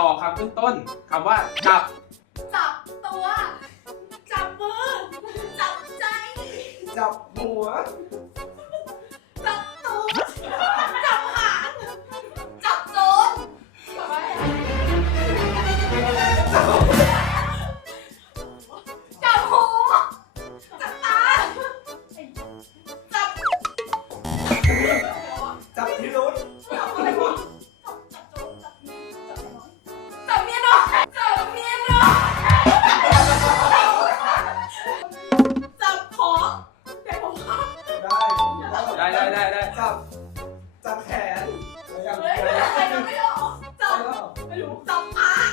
ต่อคำขึ้นต้นคำว่าจับ จับตัว จับมือ จับใจ จับหัว จับตูดจับหาง จับโจรจับอะไรอะจับหู จับตา จับ จับพิรุษ ได้ได้ได้ได้ได้จับจับแขนแล้วยังเฮ้ยใครจะไม่ออกจับไม่รู้จับปาก